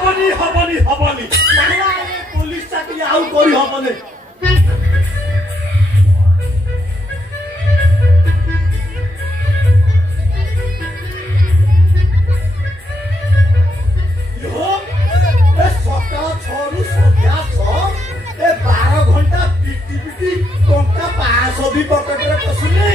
हबनी हबनी हबनी police चाकरी आउ करी हबनी सकाल 6 रु संध्या 6 ए 12 घंटा पिटी पिटी टंका 500 भी पॉकेट रे पसुनी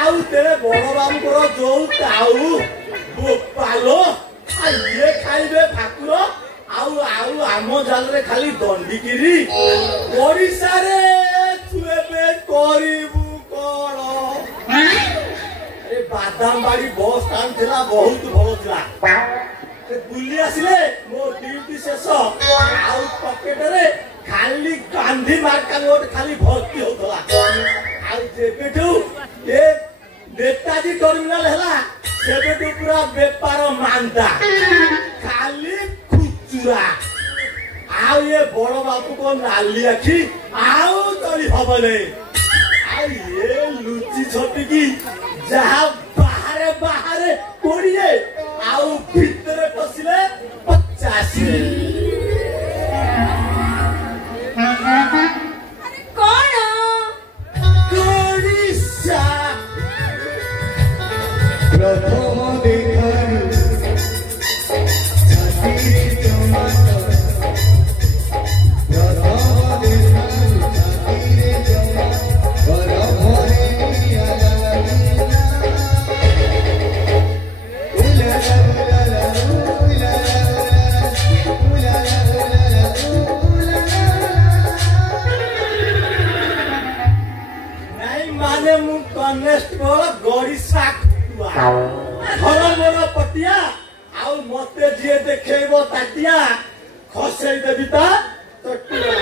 आउ तेरे बड़ बाबू को जो ताऊ गोपालो आ ये खाइबे भाकुर आउ आउ आम जाल रे खाली दंडीगिरी ओडिसा रे छुएबे करिबु कोन ए बादामबाड़ी बस स्टैंड थिला बहुत भलो थिला बुली आसिले मो ड्यूटी शेष आउ पॉकेट रे खाली गांधी मार्का नोट खाली भर्ती होतला आउ जेबेठू ए नेताजी टर्मिनल हला सेबेठू पूरा व्यापार मांदा खाली खुचुरा आउ ये बड़ बाबू को नाली आखी आउ चली हबने आ ये लुची छोटी की जहां बाहरे बाहरे कोड़िए आउ भीतर पसिले 50 अरे कौन ओडिशा प्रथम देखन छाती टमाटर प्रथम देखन छाती टमाटर बरभरे कनेस्टेबल गड़िसा घर मोर पटिया आउ मते जे देखेबो ताटिया खसै देबी ता टटुआ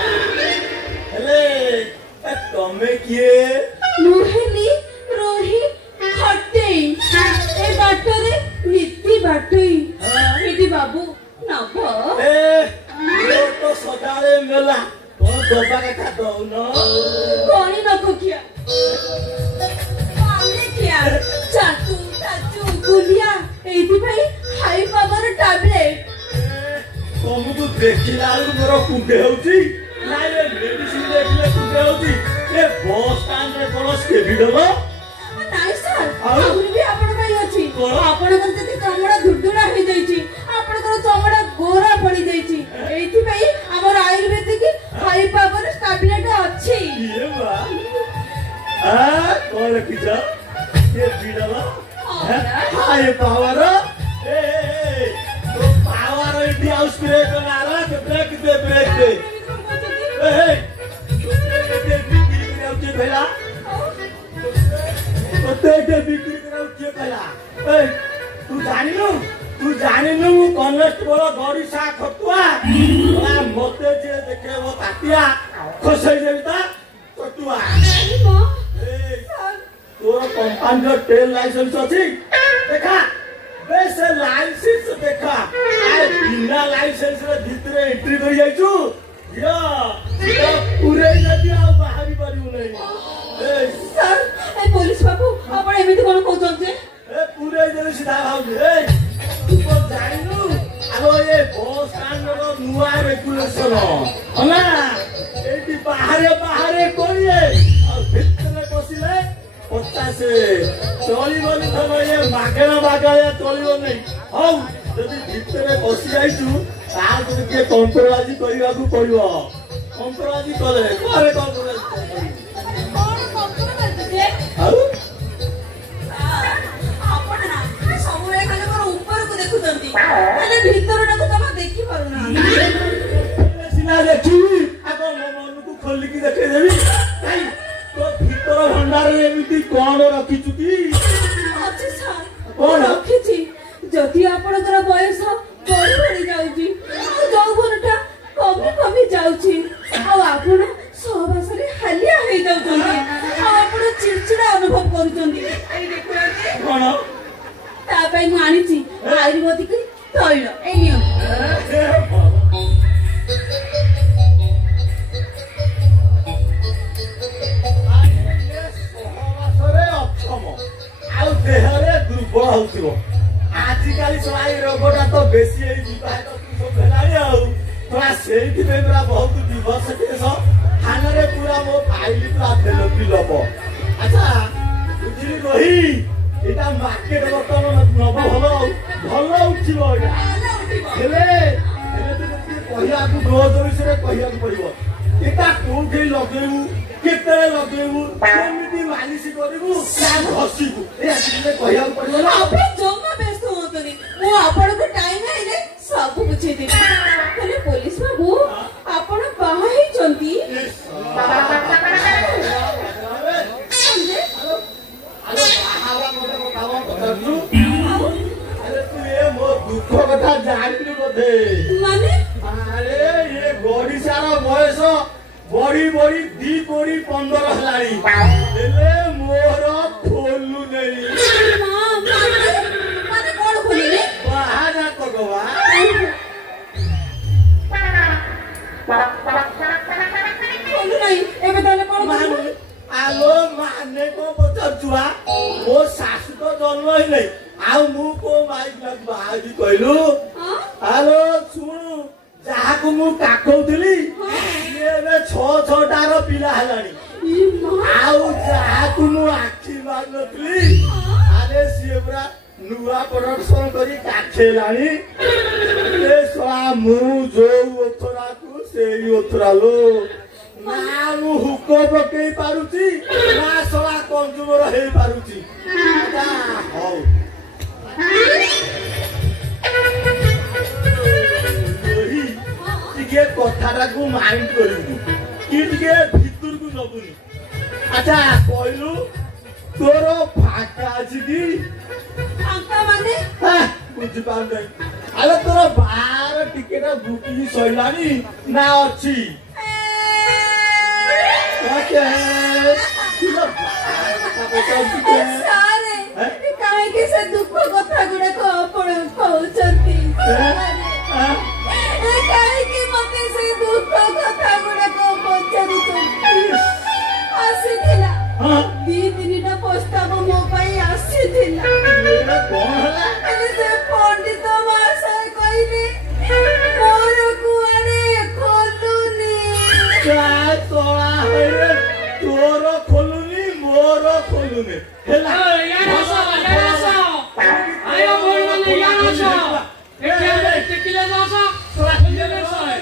हेले ए तमे किए मुहेली रोही खट्टेई ए बाटरे नीति बाटई एडी बाबू नभ ए तो सदाले मेला तो दबा का दौ न कोनी नको किया हमने किया चाकू चाचू गुलिया एदी भाई हाई पावर टैबलेट तुमको देखिला मोर कुंडे होची ना ये मेडिसिन देखले कुंडे होची ए बस स्टैंड रे कोनस के भिडलो नाइ सर आउरी भी आपण भाई अछि आपण कर जति चमड़ा धुडुडा होई जाई छी आपण कर चमड़ा गोरा पड़ी जाई छी एथि भाई हमर आयुर्वेदिक हाई पावर टैबलेट अछि ये बा आ कोन किजा ये भिडलो हाई पावर ए तो पावर इडी हाउस ब्रेक नारा ब्रेक दे ए बिक्री कराउचे भेला ओते बिक्री कराउचे भेला ए तू जानिनु कनेस्टेबल गड़िसा खतुआ मते जे देखे वो तातिया खसै जेता खतुआ ए तोर कंपनी टेल लाइसेंस अछि देखा बेसे लाइसेंस देखा आ बिना लाइसेंस रे भीतर एंट्री कर जाइछु या पूरे जदी आ बाहरी परिउ नै ए सर ए पुलिस बाबू आपण एमिति कोन कहउछन जे ए पूरे जदी सीधा भाउ ए तू को जानिनु आलो ये बस स्टैंड रो नुआ रेगुलेशन हला एटी बाहरे बाहरे करिए आ भीतर पसिले 50 चलिबनी तब ये मागेना मागाया चलिबो नै हौ जदी भीतर पसि जाइछु ता के कंट्रोलाजी करिवाकू पड़िबो कंट्रोलाजी करे कंट्रोलाजी कोन कंट्रोल जे आउ आपण ना सब रे खाली मोर ऊपर को देखुचंती खाली भीतर ना तमा देखि पारुना सिना देखि आको मन को खोली की देखे देबी काई तो भीतर भंडार रे एमिति कोन रखिछु की अच्छे सर कोन रखिछि जदि आपनकर बयस बड़ी बड़ी जाउची जौवनटा कमी कमी जाउची आ आपण सहवासरे हालिया हे जाउचंती आ आपण चिड़चिड़ा अनुभव करूचंती एई देखुआते कोन ता पई मु आनिछि आयुर्वेदिक तैल ए नियम सहवासरे अक्षम आउ देहरे दुर्बल होउथिबो आजि काली सवाई रोगटा तो बेसी है विवाह तो सब भेलानी आउ थोड़ा सेठी में पूरा बहुत दिवस केस थाना रे पूरा मो फाइल पूरा फेल पिलब अच्छा बुझली रही एटा मार्केट बर्तमान नब भल उठिब एटा हेले हेले तो कहिया को रोज विषय कहिया पड़िबो एटा कोठी लगेबू केते लगेबू केमिति मालिश करिबू ना घसीबू ए आजिले कहिया पड़िबो ना ଆପଣ ଜମା ବ୍ୟସ୍ତ ହୁଅନ୍ତୁନି ମୁଁ ଆପଣଙ୍କୁ ଟାଇମ ଆଇଲେ ସବୁ ବୁଝେଇଦେବି ହେଲେ ପୋଲିସ ବାବୁ ଆପଣ ବାହା ହେଇଛନ୍ତି ଆଲୋ ବାହାବା ମତେ କାମ କରଛୁ अरे तू ये मो दुख कथा जानिलु बोधे ମାନେ अरे ये गोडिसार बयस बड़ी बड़ी 2 कोड़ी 15 हलानी हेले मोर खोलु नहीं ମାନେ କଣ ଖୋଲିଲେ बाहा ना कगवा ଖୋଲୁ ନାହିଁ ଏବେ ତାହେଲେ କଣ କରିବୁ आलो माने को पचुआ मो सासु तो जन्म ही नहीं आउ मु को माइक लग बाजी कहलु आलो सुनु जहा को मु काखौथिली ये 6-6 रो पिला हलानी आउ जहा को मु आखी मारनथली आले सिए पूरा नुआ प्रोडक्शन करी काखेलानी ए सवा मु जो ओथरा को सेई ओथरा लो ना मु हुको पकई पारुची ना सवा कंज्यूमर हे पारुची ता हौ ओही टिके कथाटा को माइंड करिबु कि टिके भितर को नबुनी अच्छा कहलु तोरो फाका अछि कि फाका माने बुझि पाउ नै आले तोरो बार टिकेट बुकिंग सइलानी ना अछि क्या है सारे काहे से दुख कथा गुडा को आपण कहउचंती काहे कि मते से दुख कथा गुडा को पचारुचंती आसीथिला दी दिनटा प्रस्ताव मो पई आसीथिला कौन हला से पंडित महाशय कहिने मोर कुआरे खोलुनी तोड़ा है तोर खोलुनी मोर खोलुनी हेला आयो बोल माने यानो छो एके टेकिले नसो खोलले सय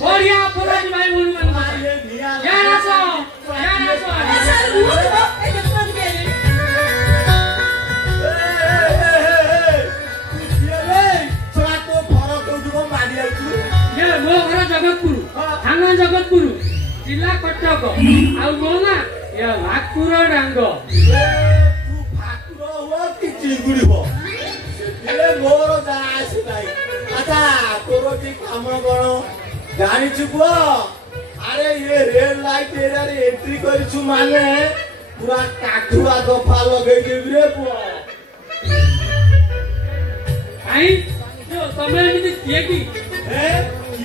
बढ़िया फराजी भाई बोल माने यानो छो सर वो तो ए देखन के तो फरक उठबो मारी आइछु ये मो घर जगतपुर थाना जगतपुर जिला कटक आ मो ना ये नागपुर डांग तू फाकुर हो कि चिंगुड़ी हो से मोर जा आसी नाही अच्छा तोरो की काम कोन जानि छु को अरे ये रेड लाइट एरिया रे एंट्री करिछु माने पूरा काठुआ दफा लगै देबी रे पुआ आई जो तमे एमिति किए की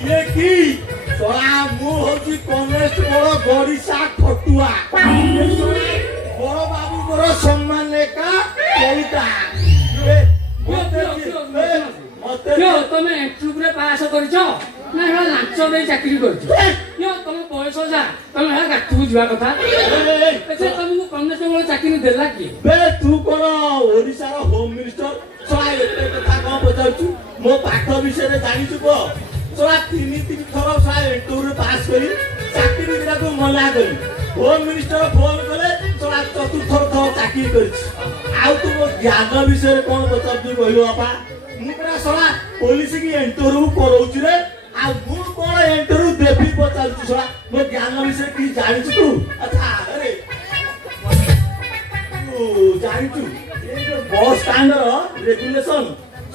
ये की तोरा मु होची कनेस्टेबल गड़ीसा खटुआ बड़ बाबू मोर सम्मान लेका कोइटा यो तमे एंट्री पास करछो ना हे लांच दे चाकरी करछो यो तमे बयस जा तमे हे गाटू जुवा कथा एसे तमको कनेस्टेबल चाकरी देला की बे तू कोन ओडिसा रो होम मिनिस्टर सवाई एते कथा कोन पचारछु मो पाठ विषय रे जानिछु को सवा 3 थर सवाई इंटरव्यू पास करी चाकरी दिला को मना करी होम मिनिस्टर फोन करे सवा 4 थर चाकरी करछि आउ तू मो ज्ञान विषय रे कोन पचारछु कहलो आपा मु पूरा सवा पुलिस की इंटरव्यू करौछि रे आ मु कोन इंटरव्यू देबी पचारछु सवा मो ज्ञान विषय की जानिछु तू अच्छा अरे जानिछु ये जो बस स्टैंड रेगुलेशन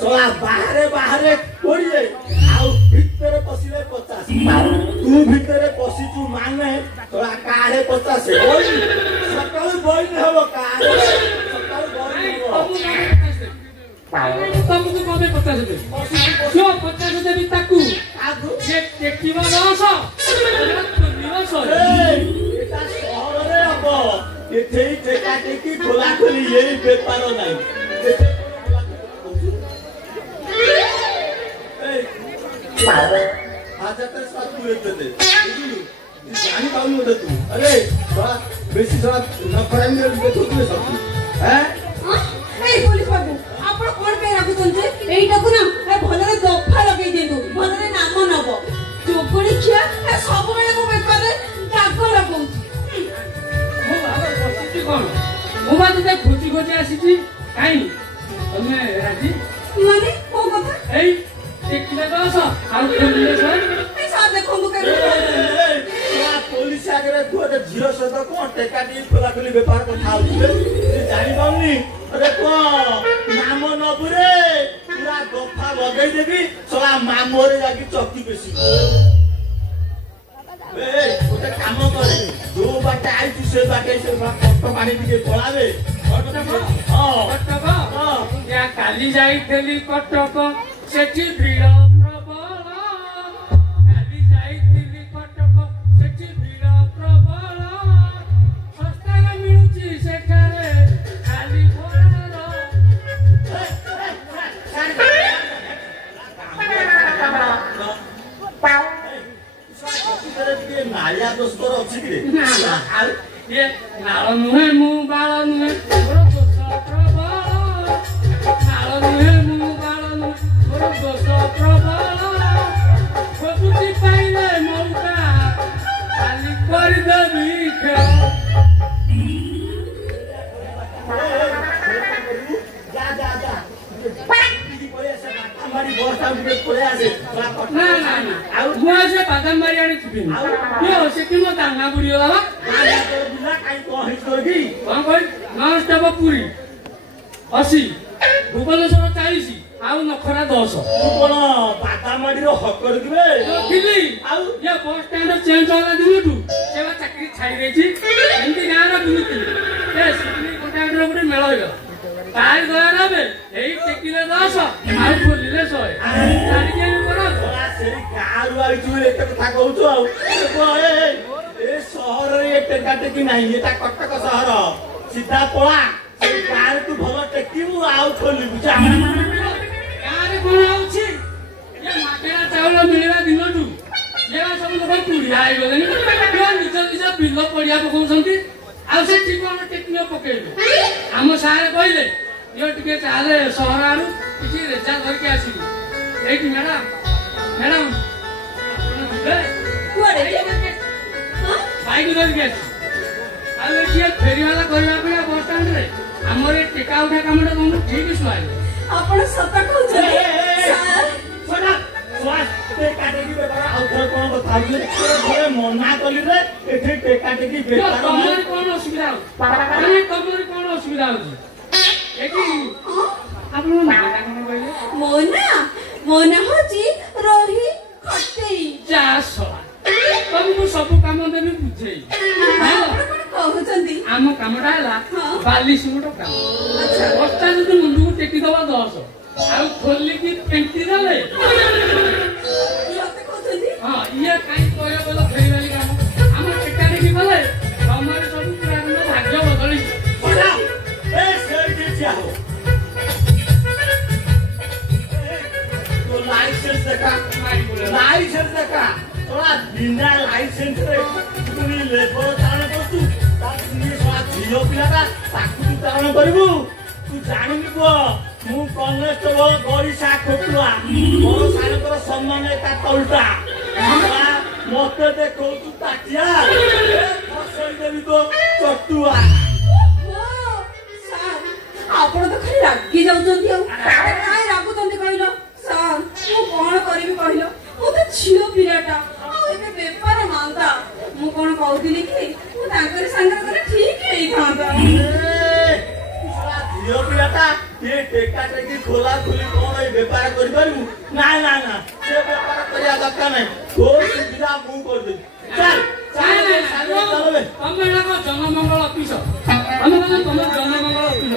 सला बाहरे कोड़ी जाए आउ भितरे पसिले 50 तू भितरे पसिचु माने तोरा काहे 50 ओई सकाळ बोई न हबो काहे सकाळ बोई तमको कमे 50 दे जो 50 देबी ताकू आगु जे टेकिबा नस निवास एटा शहर रे हबो एथेई टेका टेकी खोला खोली यही बेपार नाही हाजाते सब तू एक दे जानी पाऊँ मुझे तू अरे थोड़ा बेसी थोड़ा नखरा में देखो तू सब हैं ए पुलिस बाबू आपण कोन पे राखुचंते एइटाकू ना ए भलरे दफा लगेई देंतु भलरे नाम नब जोगणी खिया ए सब बेले को बेपारे दाग लगौ ମୁଁ ବାବା ବସିଛି କଣ ମୁଁ ବା ତତେ ଖୋଜି ଖୋଜି ଆସିଛି କାହିଁ ତମେ ରାଜି माने को कथा ଏଇ ଦେଖିଲେ ତ ଆସ ଆଉ ଖୋଲିଲେ ସାର୍ ए सा देखंतु के पुलिस आगे तू अरे झीरो सहित कौन टेका टी खोला खोली व्यापार कथा होउछे जानि पाउनी अरे को नाम नबुरे पूरा गफा लगेई देबी सला मामोरे जाकी चक्की बेसी ए ओते काम करे जो बाटे आइछु से बाटे से कष्ट पानी दिके पळावे କଟକ ୟା କାଲି ଯାଇଥିଲି କଟକ ସେଠି ଭିଡ଼ ପ୍ରବଳ କାଲି ଯାଇଥିଲି କଟକ ସେଠି ଭିଡ଼ ପ୍ରବଳ ଶସ୍ତାରେ ମିଳୁଛି ସେଠାରେ ଖାଲି ଭୋଳର नालिया दोस्तर अछि कि रे ये नाଳ ନୁହେଁ ମୁଁ ବାଳ ନୁହେଁ ମୋର ଦୋଷ ପ୍ରବଳ ନାଳ ନୁହେଁ ମୁଁ ବାଳ ନୁହେଁ ମୋର ଦୋଷ ପ୍ରବଳ ସବୁଠି ପାଇଲେ ମଉକା କାଲି କରିଦେବି ଖେଳ जा जा जा दीदी पळे आसे हमारी बस आउट के पळे आसे ନା ନା ନା ଆଉ ମୁଁ ଆଜି ବାଦାମ ବାରି ଆଣି ଯିବିନି କିଏ ସେଠି ମୋ ଦାନା ବୁଡ଼ିଗଲା ବା बिना काई कहि करगी କଣ କହି ନନଷ୍ଟପ ପୁରୀ 80 ଭୁବନେଶ୍ୱର 40 ଆଉ ନଖରା 10 तू कोन बादामाडीर हकर दिबे ଥିଲି ଆଉ ये बस स्टैंड चेंज होला दिनटू सेवा चाकरी छाई देछि एंती गाना बुलुती ए सिटी कॉन्ट्रैक्टर गुटे मेळ होइला तार गया रे एई टेकिले 10 आउ खोलिले 100 गाड़ी के करो ओला सेरी गारू आई छु एते कथा कहउछु आ ए शहर रे टेका टेकी नाही एटा कटक शहर सीधा पळा से कार तू भलो टेकीबु आउ खोली बुझा गाड़ी कोन आउछि ये माटेरा चावल मिलवा दिनटू ये सब लोग पुड़िया आइ गलेनी यो निज निज बिल पड़िया पकाउछंती आ से जीवन टेक्निक पकेइबे हम सारे कहले यो टिके चाले शहर आरु किछि रेजा धर के आसीबी एठी मैडम मैडम आपण दिबे कुआडे हां बाइक धर के आसी आ ये फेरी वाला करबा पड़े बस स्टैंड रे हमरे टिका उठा कामटा तुम ठीक सुआई आपण सता कहउछे सर सोना स्वास टेका टेकी बेपार आउ थोर कोन कथा होइले घरे मना कली रे एठी टेका टेकी बेपार तमरी कोन असुविधा माने तमरी कोन असुविधा होची एठी आपण नाम कोन कहले मोना होची रोही खटेई जा सला तुमको सब काम देबी बुझेई आपण कोन कहउछंती आम कामटा हला हाँ। 42 मुंडो काम अच्छा बस्ता जदि मुंडू टेकी दवा 10 आ खोलली की पेंटी देले सते कहउछंती हां ये काई कोया बोलो फेरी वाली काम हम टेका देखि गले हमरे सब पूरा भाग्य बदली सोना ए सेरी के जाओ तो लाइसेंस देखा थोड़ा बिना लाइसेंस रे तुनी लेबर चालन करतु ताकि सोना झियो पिलाटा ताकु तू चालन करबु तू जानिबि को मु कनेस्टेबल गरिसा खोटुआ मोर सारकर सम्मान एका तलटा मते देखौ तू ताकिया फसई देबि तो चटुआ सर आपण तो खाली रागी जाउछंती काई रागुछंती कहलो सर मु कोन करबी कहलो मु तो छियो पिलाटा एबे बेपार मांदा मु कोन कहउतिली कि मु तांकर संग करे ठीक हेई थांदा झियो पिलाटा ये टेका टेकी खोला खोली कोन ए व्यापार करि पारु ना ना ना से व्यापार करिया दरकार नै तोर सुविधा मु कर दे चल चल चल हम जनमंगल ऑफिस हम जनमंगल ऑफिस